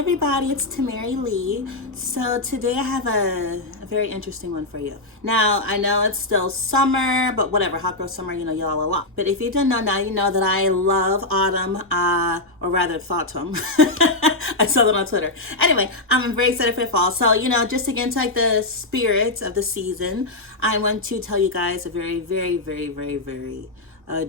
everybody, it's tamerilee. So today I have a very interesting one for you. Now, I know it's still summer, but whatever, hot girl summer, y'all a lot. But if you didn't know, now you know that I love autumn, or rather autumn. I saw that on Twitter. Anyway, I'm very excited for fall. So, just to get into like the spirit of the season, I want to tell you guys a very, very, very, very, very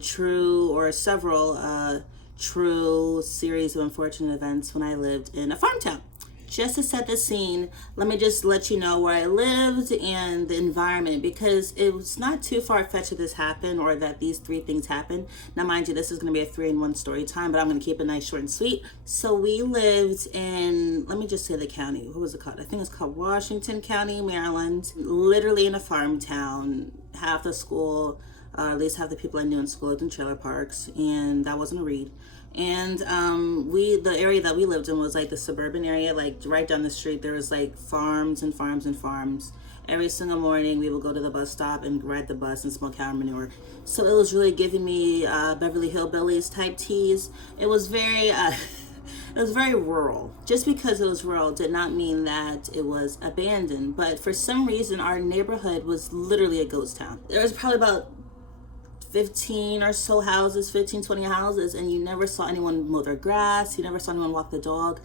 true, or several true series of unfortunate events when I lived in a farm town. Just to set the scene, let me just let you know where I lived and the environment, because it was not too far-fetched that this happened, or that these three things happened. Now, mind you, this is going to be a 3-in-1 story time, but I'm going to keep it nice, short, and sweet. So we lived in, let me just say the county. What was it called? I think it's called Washington County, Maryland. Literally in a farm town. Half the school, at least half the people I knew in school lived in trailer parks, and that wasn't a read. And the area that we lived in was like the suburban area, like right down the street. There was like farms and farms and farms. Every single morning we would go to the bus stop and ride the bus and smoke cow manure. So it was really giving me Beverly Hillbillies type teas. It was very it was very rural. Just because it was rural did not mean that it was abandoned. But for some reason, our neighborhood was literally a ghost town. There was probably about 15 or so houses, 15, 20 houses, and you never saw anyone mow their grass. You never saw anyone walk the dog.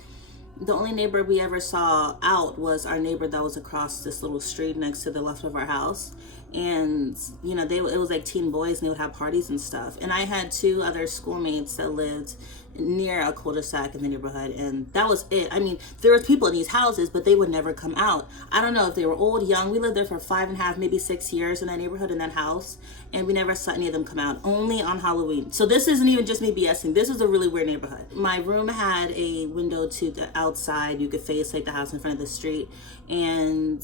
The only neighbor we ever saw out was our neighbor that was across this little street next to the left of our house. And it was like teen boys, and they would have parties and stuff. And I had 2 other schoolmates that lived near a cul-de-sac in the neighborhood, and that was it. I mean, there was people in these houses, but they would never come out. I don't know if they were old, young. We lived there for 5.5, maybe 6 years in that neighborhood, in that house, and we never saw any of them come out, only on Halloween. So this isn't even just me BSing. This is a really weird neighborhood. My room had a window to the outside. You could face like the house in front of the street, and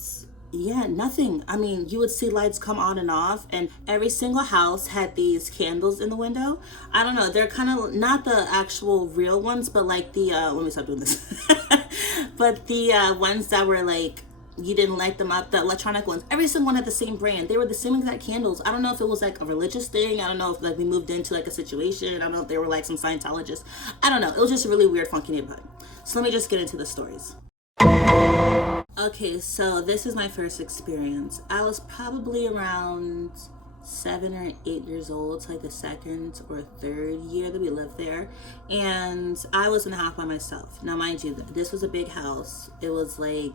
yeah, nothing. I mean, you would see lights come on and off, and every single house had these candles in the window. I don't know, they're kind of not the actual real ones, but like the let me stop doing this but the ones that were like, you didn't light them up, the electronic ones. Every single one had the same brand. They were the same exact candles. I don't know if it was like a religious thing. I don't know if like we moved into like a situation. I don't know if they were like some Scientologists. I don't know. It was just a really weird, funky neighborhood. So let me just get into the stories. Okay, so this is my first experience. I was probably around 7 or 8 years old, like the second or third year that we lived there, and I was in the house by myself. Now, mind you, this was a big house. It was like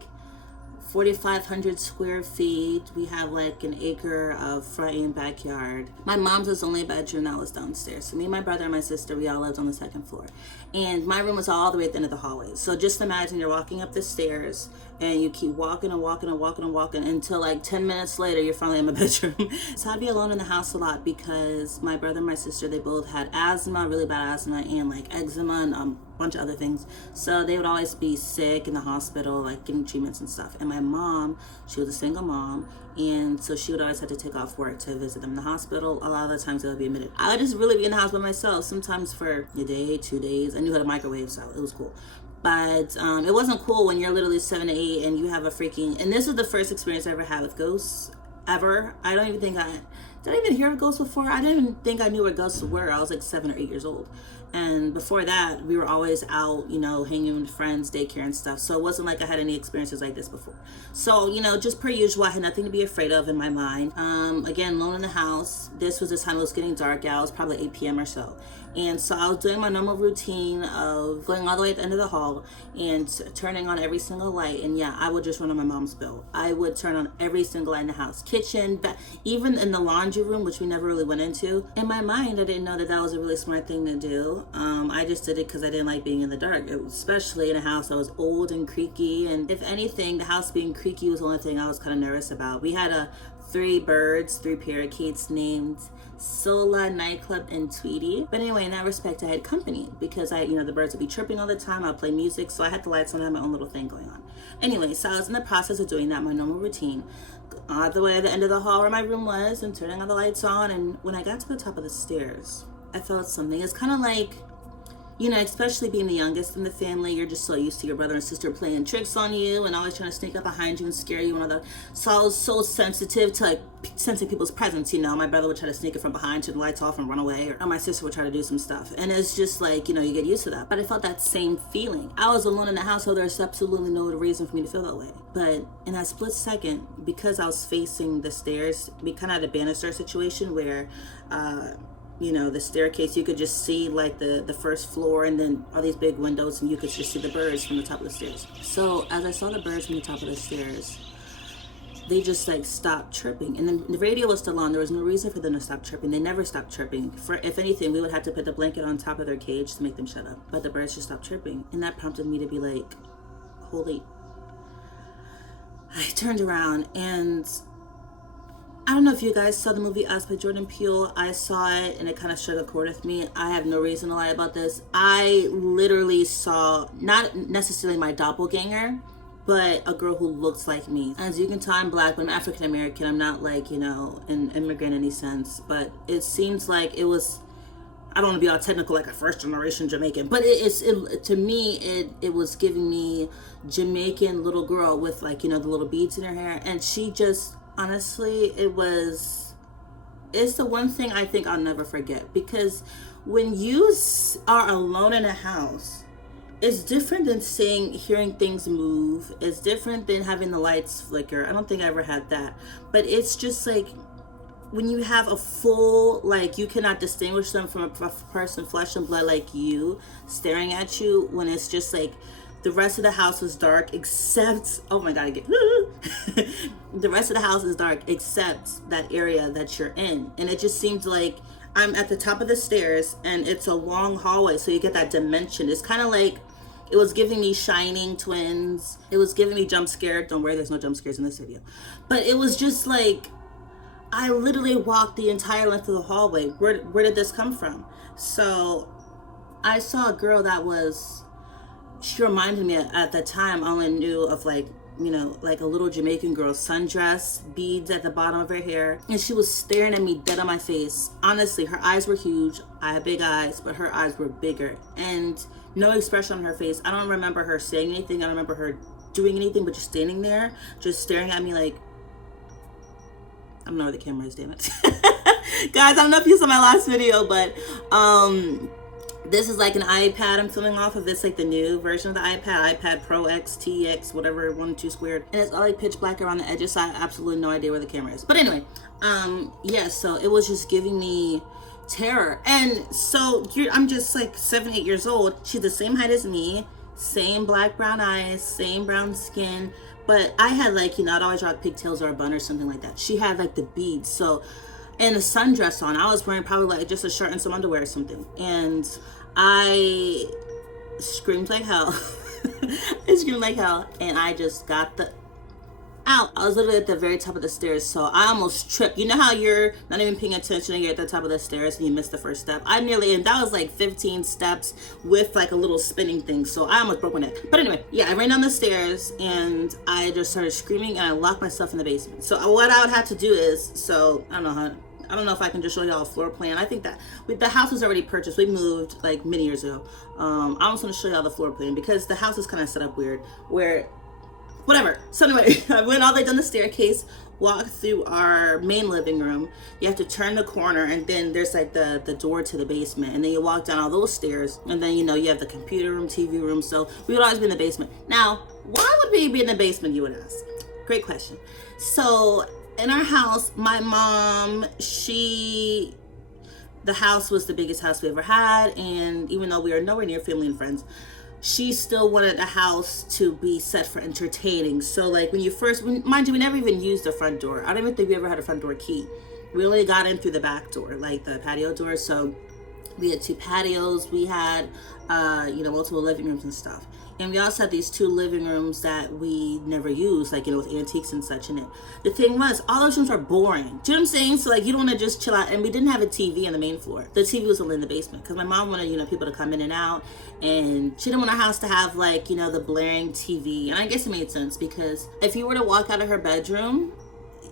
4,500 square feet. We have like an acre of front and backyard. My mom's was the only bedroom that was downstairs. So me, my brother, and my sister, we all lived on the second floor. And my room was all the way at the end of the hallway. So just imagine you're walking up the stairs, and you keep walking and walking and walking and walking until like 10 minutes later, you're finally in my bedroom. So I'd be alone in the house a lot because my brother and my sister, they both had asthma, really bad asthma, and like eczema and a bunch of other things. So they would always be sick in the hospital, like getting treatments and stuff. And my mom, she was a single mom, and so she would always have to take off work to visit them in the hospital. A lot of the times they would be admitted. I would just really be in the house by myself, sometimes for a day, 2 days. I knew how to microwave, so it was cool. But it wasn't cool when you're literally 7 to 8 and you have a freaking, and this was the first experience I ever had with ghosts, ever. I don't even think did I even hear of ghosts before? I didn't even think I knew what ghosts were. I was like 7 or 8 years old. And before that, we were always out, hanging with friends, daycare and stuff. So it wasn't like I had any experiences like this before. So, just per usual, I had nothing to be afraid of in my mind. Again, alone in the house. This was the time it was getting dark out. It was probably 8 p.m. or so. And so I was doing my normal routine of going all the way at the end of the hall and turning on every single light. And yeah, I would just run on my mom's bill. I would turn on every single light in the house, kitchen, even in the laundry room, which we never really went into. In my mind, I didn't know that was a really smart thing to do. I just did it because I didn't like being in the dark, especially in a house that was old and creaky. And if anything, the house being creaky was the only thing I was kind of nervous about. We had 3 parakeets named Sola, Nightclub, and Tweety. But anyway, in that respect, I had company because the birds would be chirping all the time. I'd play music, so I had the lights on and my own little thing going on. Anyway, so I was in the process of doing that, my normal routine, all the way at the end of the hall where my room was, and turning all the lights on. And when I got to the top of the stairs, I felt something. It's kind of like, You know, especially being the youngest in the family, you're just so used to your brother and sister playing tricks on you and always trying to sneak up behind you and scare you and all that. So I was so sensitive to like sensing people's presence. You know, my brother would try to sneak it from behind, turn the lights off and run away, or my sister would try to do some stuff. And it's just like, you know, you get used to that. But I felt that same feeling. I was alone in the house, so there's absolutely no reason for me to feel that way. But in that split second, because I was facing the stairs, we kind of had a banister situation where, you know, the staircase, you could just see like the first floor and then all these big windows, and you could just see the birds from the top of the stairs. So as I saw the birds from the top of the stairs, they just like stopped chirping, and then the radio was still on. There was no reason for them to stop chirping. They never stopped chirping. For if anything, we would have to put the blanket on top of their cage to make them shut up, but the birds just stopped chirping. And that prompted me to be like, holy. I turned around, and I don't know if you guys saw the movie Us by Jordan Peele. I saw it and it kind of struck a chord with me. I have no reason to lie about this. I literally saw not necessarily my doppelganger, but a girl who looks like me. As you can tell, I'm black, but I'm African American. I'm not like, you know, an immigrant in any sense, but it seems like it was, I don't want to be all technical like a first generation Jamaican, but to me, it was giving me Jamaican little girl with like, you know, the little beads in her hair. And she just, honestly, it's the one thing I think I'll never forget, because when you are alone in a house, it's different than hearing things move. It's different than having the lights flicker. I don't think I ever had that, but it's just like when you have a full, like, you cannot distinguish them from a person, flesh and blood like you, staring at you, when it's just like the rest of the house is dark except, oh my god, the rest of the house is dark except that area that you're in. And it just seems like I'm at the top of the stairs and it's a long hallway, so you get that dimension. It's kind of like, it was giving me Shining Twins. It was giving me jump scare. Don't worry, there's no jump scares in this video. But it was just like, I literally walked the entire length of the hallway. Where did this come from? So I saw a girl that was, she reminded me at that time, I only knew of like, you know, like a little Jamaican girl, sundress, beads at the bottom of her hair. And she was staring at me dead on my face. Honestly, her eyes were huge. I have big eyes, but her eyes were bigger. And no expression on her face. I don't remember her saying anything. I don't remember her doing anything, but just standing there, just staring at me like, I don't know where the camera is, damn it. Guys, I don't know if you saw my last video, but this is like an iPad I'm filming off of. It's like the new version of the iPad Pro X, TX, whatever, 1 2 squared. And it's all like pitch black around the edges, so I have absolutely no idea where the camera is. But anyway, yeah, so it was just giving me terror. And so I'm just like 7 8 years old. She's the same height as me, same black brown eyes, same brown skin, but I had like, you know, I'd always rock pigtails or a bun or something like that. She had like the beads, so, and a sundress on. I was wearing probably like just a shirt and some underwear or something, and I screamed like hell. I screamed like hell, and I just got out. I was literally at the very top of the stairs, so I almost tripped. You know how you're not even paying attention and you're at the top of the stairs and you missed the first step? And that was like 15 steps with like a little spinning thing, so I almost broke my neck. But anyway, yeah, I ran down the stairs and I just started screaming and I locked myself in the basement. So what I would have to do is, so I don't know if I can just show y'all a floor plan. I think that the house was already purchased. We moved like many years ago. I was going to show y'all the floor plan because the house is kind of set up weird where, whatever. So anyway, I went all the way down the staircase, walked through our main living room. You have to turn the corner and then there's like the door to the basement. And then you walk down all those stairs and then, you know, you have the computer room, TV room. So we would always be in the basement. Now, why would we be in the basement, you would ask? Great question. So in our house, my mom, the house was the biggest house we ever had. And even though we are nowhere near family and friends, she still wanted the house to be set for entertaining. So like mind you, we never even used the front door. I don't even think we ever had a front door key. We only got in through the back door, like the patio door. So we had 2 patios. We had, you know, multiple living rooms and stuff. And we also had these 2 living rooms that we never used, like, you know, with antiques and such in it. The thing was, all those rooms are boring. Do you know what I'm saying? So, like, you don't want to just chill out. And we didn't have a TV on the main floor. The TV was only in the basement because my mom wanted, you know, people to come in and out. And she didn't want our house to have, like, you know, the blaring TV. And I guess it made sense because if you were to walk out of her bedroom,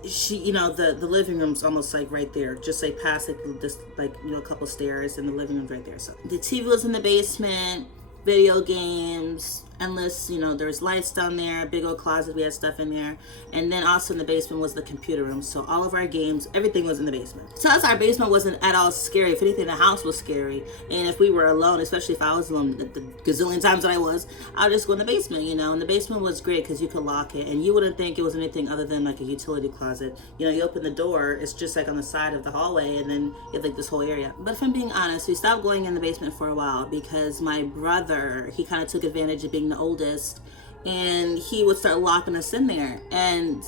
she, the living room's almost like right there, just like past like this, like, a couple stairs, and the living room's right there. So the TV was in the basement, video games, endless, there's lights down there, big old closet, we had stuff in there. And then also in the basement was the computer room, so all of our games, everything was in the basement. So us, our basement wasn't at all scary. If anything, the house was scary. And if we were alone, especially if I was alone, the gazillion times that I would just go in the basement, and the basement was great because you could lock it, and you wouldn't think it was anything other than like a utility closet. You open the door, it's just like on the side of the hallway, and then you have like this whole area. But if I'm being honest, we stopped going in the basement for a while because my brother, he kind of took advantage of being the oldest, and he would start locking us in there. And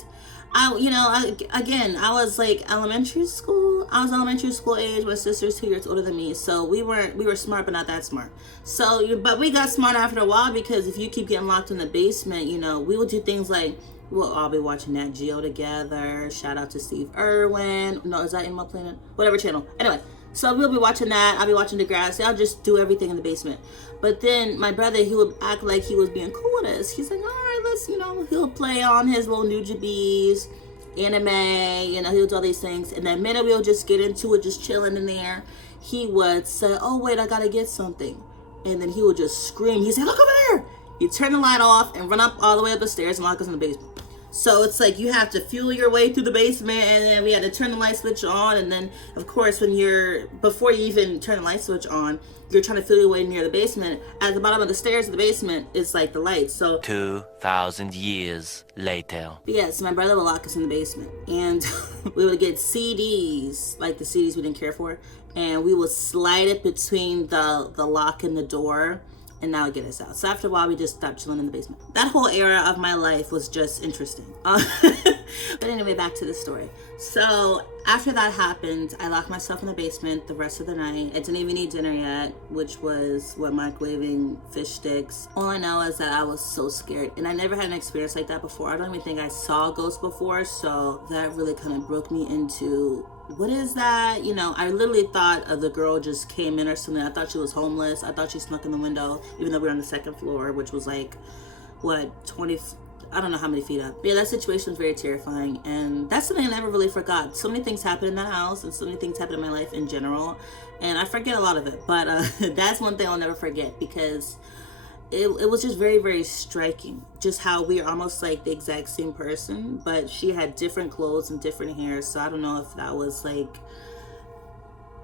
I was like elementary school. I was elementary school age. My sister's 2 years older than me, so we were smart, but not that smart. But we got smart after a while, because if you keep getting locked in the basement, we would do things like, we'll all be watching Nat Geo together. Shout out to Steve Irwin. No, is that Animal Planet? Whatever channel. Anyway, so we'll be watching that. I'll be watching Degrassi. I'll just do everything in the basement. But then my brother, he would act like he was being cool with us. He's like, all right, let's, he'll play on his little Nujabes, anime, he'll do all these things. And the minute we'll just get into it, just chilling in there, he would say, oh, wait, I gotta get something. And then he would just scream. He'd say, look over there. He'd turn the light off and run up all the way up the stairs and lock us in the basement. So it's like you have to fuel your way through the basement, and then we had to turn the light switch on. And then, of course, before you even turn the light switch on, you're trying to fuel your way near the basement. At the bottom of the stairs of the basement is like the lights. So 2,000 years later. Yes, my brother would lock us in the basement, and we would get CDs, like the CDs we didn't care for, and we would slide it between the lock and the door, and that would get us out. So after a while, we just stopped chilling in the basement. That whole era of my life was just interesting. But anyway, back to the story. So after that happened, I locked myself in the basement the rest of the night. I didn't even eat dinner yet, which was microwaving fish sticks. All I know is that I was so scared, and I never had an experience like that before. I don't even think I saw ghosts before, so that really kind of broke me into, what is that? I literally thought the girl just came in or something. I thought she was homeless. I thought she snuck in the window, even though we were on the second floor, which was like, 20, I don't know how many feet up. But yeah, that situation was very terrifying, and that's something I never really forgot. So many things happened in that house, and so many things happened in my life in general, and I forget a lot of it. But that's one thing I'll never forget, because it was just very, very striking, just how we are almost like the exact same person, but she had different clothes and different hair. So I don't know if that was like,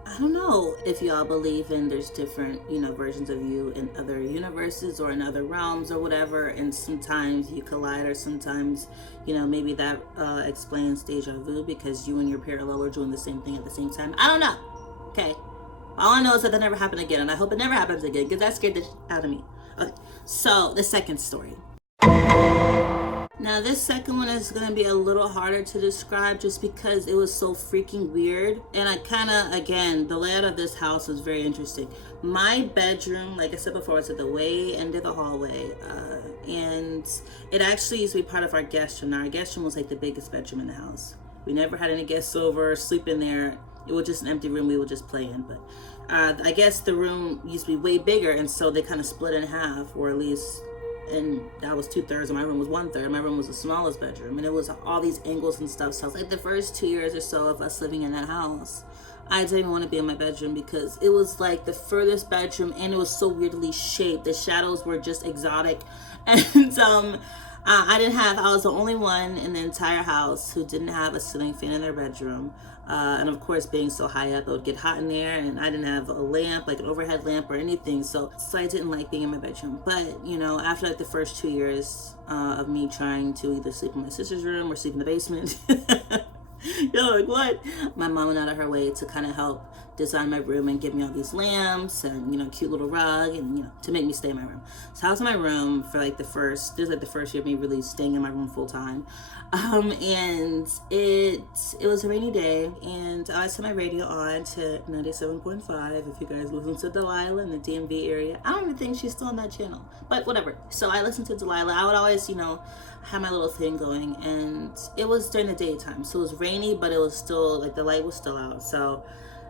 I don't know if y'all believe in there's different, versions of you in other universes or in other realms or whatever, and sometimes you collide, or sometimes, maybe that explains deja vu, because you and your parallel are doing the same thing at the same time. I don't know. Okay. All I know is that never happened again, and I hope it never happens again, because that scared the shit out of me. Okay, so the second story. Now this second one is going to be a little harder to describe, just because it was so freaking weird. And I kind of, again, the layout of this house was very interesting. My bedroom, like I said before, was at the way end of the hallway. And it actually used to be part of our guest room. Now our guest room was like the biggest bedroom in the house. We never had any guests over, sleep in there. It was just an empty room we would just play in. But I guess the room used to be way bigger, and so they kind of split in half, or at least, and that was 2/3, and my room was 1/3. My room was the smallest bedroom, and it was all these angles and stuff. So like the first 2 years or so of us living in that house, I didn't even want to be in my bedroom, because it was like the furthest bedroom, and it was so weirdly shaped. The shadows were just exotic, and I was the only one in the entire house who didn't have a ceiling fan in their bedroom. And of course, being so high up, it would get hot in there, and I didn't have a lamp, like an overhead lamp or anything, so I didn't like being in my bedroom. But after like the first 2 years of me trying to either sleep in my sister's room or sleep in the basement, like what? My mom went out of her way to kind of help design my room and give me all these lamps and cute little rug, and to make me stay in my room. So I was in my room for like the first year of me really staying in my room full time. And it was a rainy day, and I set my radio on to 97.5. If you guys listen to Delilah in the DMV area, I don't even think she's still on that channel, but whatever. So I listened to Delilah. I would always have my little thing going, and it was during the daytime, so it was rainy, but it was still like the light was still out. So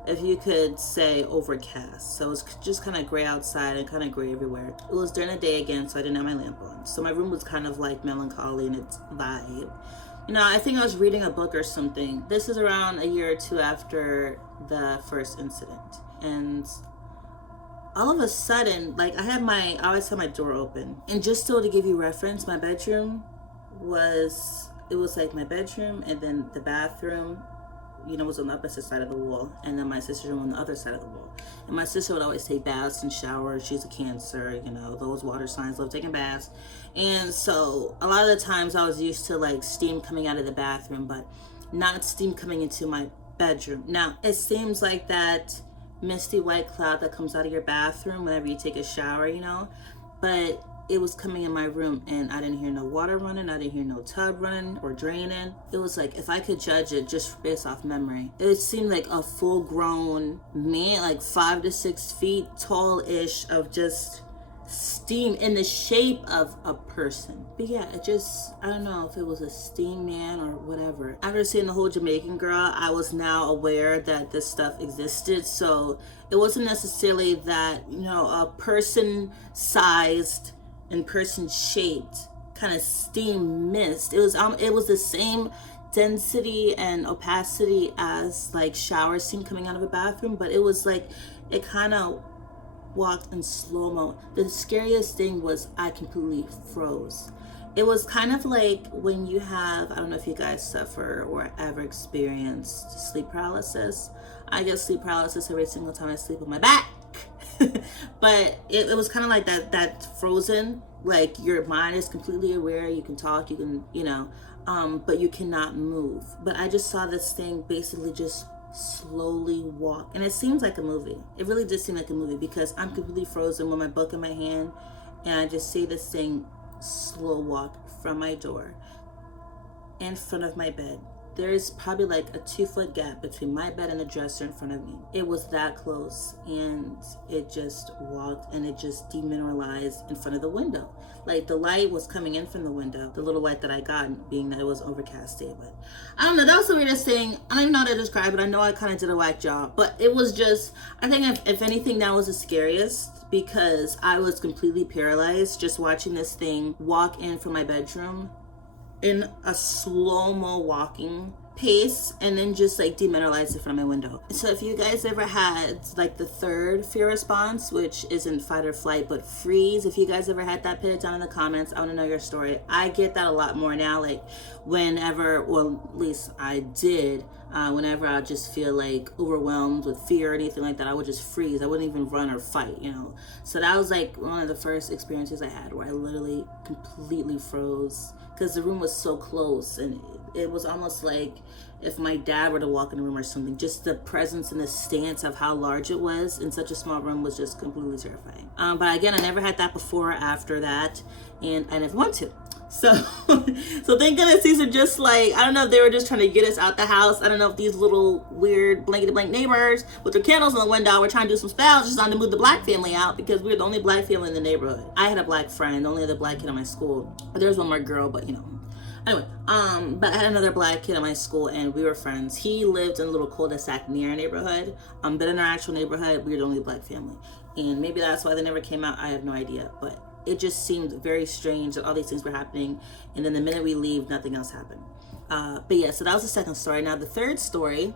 if you could say overcast, so it was just kind of gray outside and kind of gray everywhere. It was during the day again, so I didn't have my lamp on, so my room was kind of like melancholy in its vibe. I think I was reading a book or something. This is around a year or two after the first incident. And all of a sudden, like I always have my door open. And just so to give you reference, my bedroom was like my bedroom, and then the bathroom, was on the opposite side of the wall, and then my sister's room on the other side of the wall. And my sister would always take baths and showers. She's a Cancer, those water signs, love taking baths. And so a lot of the times I was used to like steam coming out of the bathroom, but not steam coming into my bedroom. Now, it seems like that misty white cloud that comes out of your bathroom whenever you take a shower, but it was coming in my room, and I didn't hear no water running. I didn't hear no tub running or draining. It was like, if I could judge it just based off memory, it seemed like a full-grown man, like 5 to 6 feet tall-ish, of just steam in the shape of a person. But yeah, I don't know if it was a steam man or whatever. After seeing the whole Jamaican Girl, I was now aware that this stuff existed. So it wasn't necessarily that, a person-sized and person-shaped kind of steam mist. It was the same density and opacity as like shower steam coming out of a bathroom, but it was like, it kind of walked in slow-mo. The scariest thing was I completely froze. It was kind of like when you have, I don't know if you guys suffer or ever experienced sleep paralysis. I get sleep paralysis every single time I sleep on my back. But it was kind of like that frozen, like your mind is completely aware, you can talk, you can, but you cannot move. But I just saw this thing basically just slowly walk, and it seems like a movie. It really did seem like a movie, because I'm completely frozen with my book in my hand, and I just see this thing slow walk from my door in front of my bed. There's probably like a 2-foot gap between my bed and the dresser in front of me. It was that close, and it just walked, and it just demineralized in front of the window. Like the light was coming in from the window, the little light that I got, being that it was overcast day. But I don't know, that was the weirdest thing. I don't even know how to describe it. I know I kind of did a whack job, but it was just, I think if anything, that was the scariest, because I was completely paralyzed just watching this thing walk in from my bedroom in a slow-mo walking pace, and then just like demineralize it from my window. So if you guys ever had like the third fear response, which isn't fight or flight but freeze, if you guys ever had that, put it down in the comments. I want to know your story. I get that a lot more now, like whenever, well, at least I did, whenever I just feel like overwhelmed with fear or anything like that, I would just freeze. I wouldn't even run or fight, So that was like one of the first experiences I had where I literally completely froze, because the room was so close, and it was almost like if my dad were to walk in the room or something. Just the presence and the stance of how large it was in such a small room was just completely terrifying. But again, I never had that before or after that, and I never want to. So thank goodness these are just like, I don't know if they were just trying to get us out the house. I don't know if these little weird blankety blank neighbors with their candles in the window were trying to do some spells just on to move the black family out, because we were the only black family in the neighborhood. I had a black friend, the only other black kid in my school. There was one more girl, but Anyway, but I had another black kid in my school, and we were friends. He lived in a little cul-de-sac near our neighborhood, but in our actual neighborhood, we were the only black family. And maybe that's why they never came out. I have no idea, but it just seemed very strange that all these things were happening, and then the minute we leave, nothing else happened. But yeah, so that was the second story. Now the third story.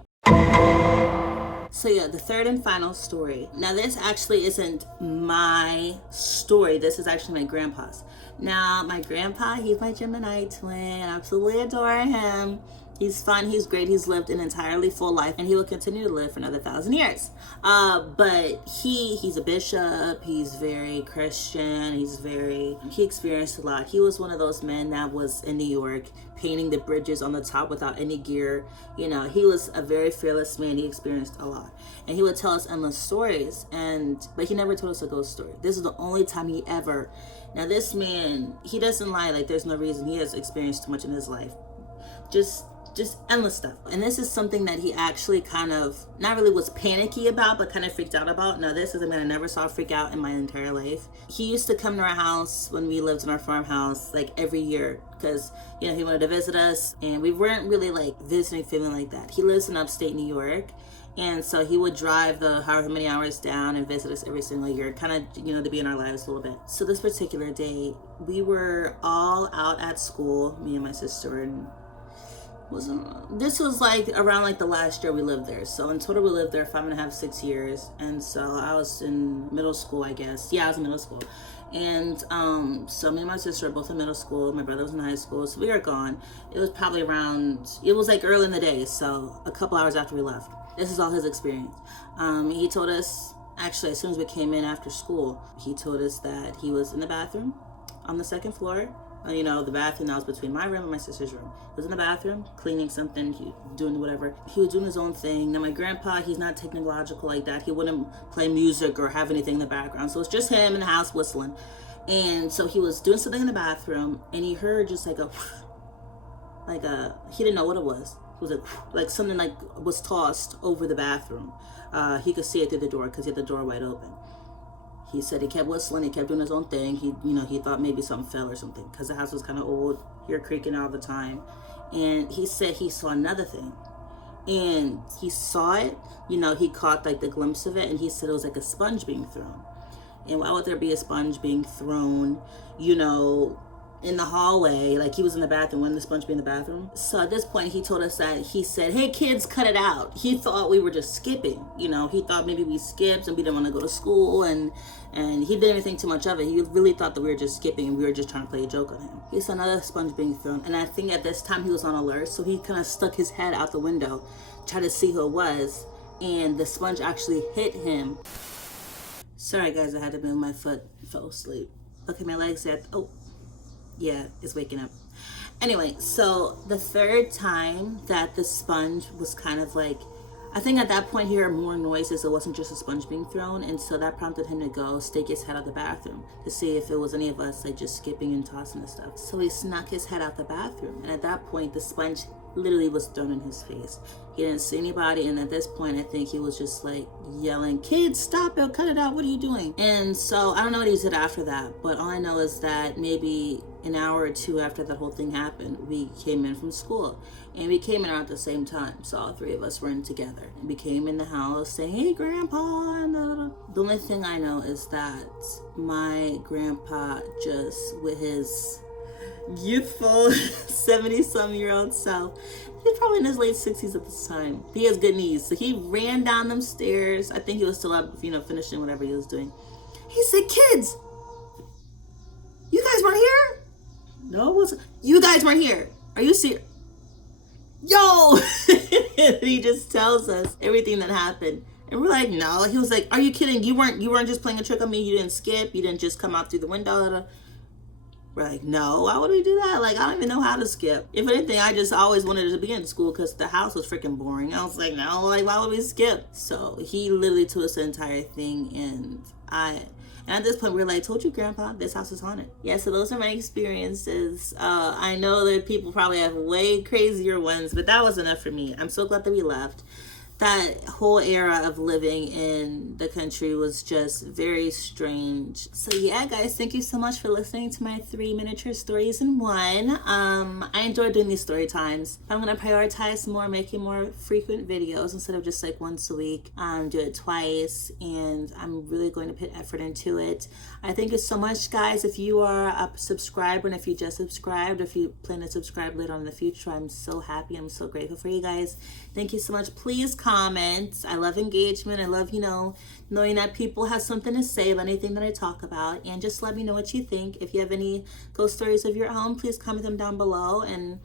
So yeah, the third and final story. Now this actually isn't my story. This is actually my grandpa's. Now my grandpa, he's my Gemini twin. Absolutely adore him. He's fun, he's great, he's lived an entirely full life, and he will continue to live for another 1,000 years. But he's a bishop, he's very Christian, he experienced a lot. He was one of those men that was in New York painting the bridges on the top without any gear. He was a very fearless man. He experienced a lot. And he would tell us endless stories, but he never told us a ghost story. This is the only time he ever. Now this man, he doesn't lie, like there's no reason. He has experienced too much in his life. Just endless stuff. And this is something that he actually kind of, not really was panicky about, but kind of freaked out about. Now this is a man I never saw freak out in my entire life. He used to come to our house when we lived in our farmhouse like every year, because he wanted to visit us, and we weren't really like visiting family like that. He lives in upstate New York, and so he would drive the however many hours down and visit us every single year, kind of to be in our lives a little bit. So this particular day, we were all out at school, me and my sister, and This was like around like the last year we lived there. So in total we lived there 5.5, 6 years. And so I was in middle school, I guess. Yeah, I was in middle school. And so me and my sister were both in middle school. My brother was in high school, so we were gone. It was probably around, it was like early in the day, so a couple hours after we left. This is all his experience. He told us, actually as soon as we came in after school, he told us that he was in the bathroom on the second floor. You know, the bathroom that was between my room and my sister's room. He was in the bathroom, cleaning something, doing whatever. He was doing his own thing. Now my grandpa, he's not technological like that. He wouldn't play music or have anything in the background. So it's just him in the house whistling. And so he was doing something in the bathroom, and he heard just like he didn't know what it was. It was like something like was tossed over the bathroom. He could see it through the door because he had the door wide open. He said he kept whistling, he kept doing his own thing. He thought maybe something fell or something because the house was kind of old, here creaking all the time. And he said he saw another thing. And he saw it, he caught like the glimpse of it, and he said it was like a sponge being thrown. And why would there be a sponge being thrown, in the hallway? Like he was in the bathroom, wouldn't the sponge be in the bathroom? So at this point he told us that, he said, hey kids, cut it out. He thought we were just skipping, he thought maybe we skipped and we didn't want to go to school, and he didn't even think too much of it. He really thought that we were just skipping and we were just trying to play a joke on him. He saw another sponge being thrown, and I think at this time he was on alert, so he kind of stuck his head out the window, tried to see who it was, and the sponge actually hit him. Sorry guys, I had to move my foot, fell asleep. Okay, my leg said, oh yeah, it's waking up. Anyway, so the third time that the sponge was kind of like, I think at that point he heard more noises. It wasn't just a sponge being thrown, and so that prompted him to go stick his head out the bathroom to see if it was any of us like just skipping and tossing and stuff. So he snuck his head out the bathroom, and at that point the sponge literally was thrown in his face. He didn't see anybody, and at this point I think he was just like yelling, kids, stop it, cut it out, what are you doing? And so I don't know what he did after that, but all I know is that maybe an hour or two after that whole thing happened, we came in from school, and we came in around the same time. So all three of us were in together, and we came in the house saying, hey grandpa, and the only thing I know is that my grandpa, just with his youthful 70-some-year-old self, he's probably in his late 60s at this time. He has good knees, so he ran down them stairs. I think he was still up, finishing whatever he was doing. He said, kids, you guys weren't here? No, you guys weren't here. Are you serious? Yo! He just tells us everything that happened, and we're like, no. He was like, are you kidding? You weren't just playing a trick on me? You didn't skip? You didn't just come out through the window? We're like, no, why would we do that? Like, I don't even know how to skip. If anything, I just always wanted to be in school because the house was freaking boring. I was like, no, like, why would we skip? So he literally told us the entire thing, and at this point, we were like, told you, Grandpa, this house is haunted. Yeah, so those are my experiences. I know that people probably have way crazier ones, but that was enough for me. I'm so glad that we left. That whole era of living in the country was just very strange. So yeah, guys, thank you so much for listening to my 3 miniature stories in one. I enjoy doing these story times. I'm gonna prioritize more, making more frequent videos instead of just like once a week. Do it twice, and I'm really going to put effort into it. I thank you so much, guys. If you are a subscriber, and if you just subscribed, if you plan to subscribe later on in the future, I'm so happy. I'm so grateful for you guys. Thank you so much. Please comment. I love engagement. I love, knowing that people have something to say about anything that I talk about, and just let me know what you think. If you have any ghost stories of your own, please comment them down below. And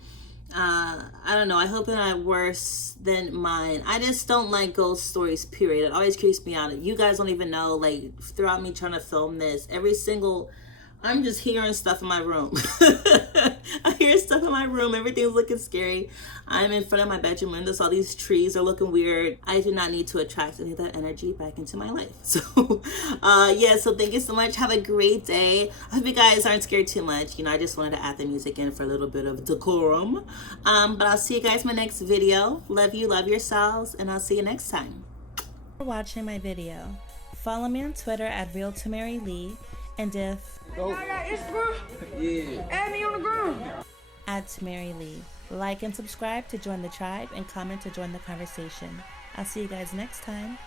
I don't know, I hope they're not worse than mine. I just don't like ghost stories, period. It always creeps me out. You guys don't even know, like, throughout me trying to film this, I'm just hearing stuff in my room. I hear stuff in my room. Everything's looking scary. I'm in front of my bedroom window, so all these trees are looking weird. I do not need to attract any of that energy back into my life. So, yeah, so thank you so much. Have a great day. I hope you guys aren't scared too much. I just wanted to add the music in for a little bit of decorum. But I'll see you guys in my next video. Love you, love yourselves, and I'll see you next time. For watching my video. Follow me on Twitter at @realtamerilee. And if I got Instagram, yeah, add me on the ground. @tamerilee. Like and subscribe to join the tribe, and comment to join the conversation. I'll see you guys next time.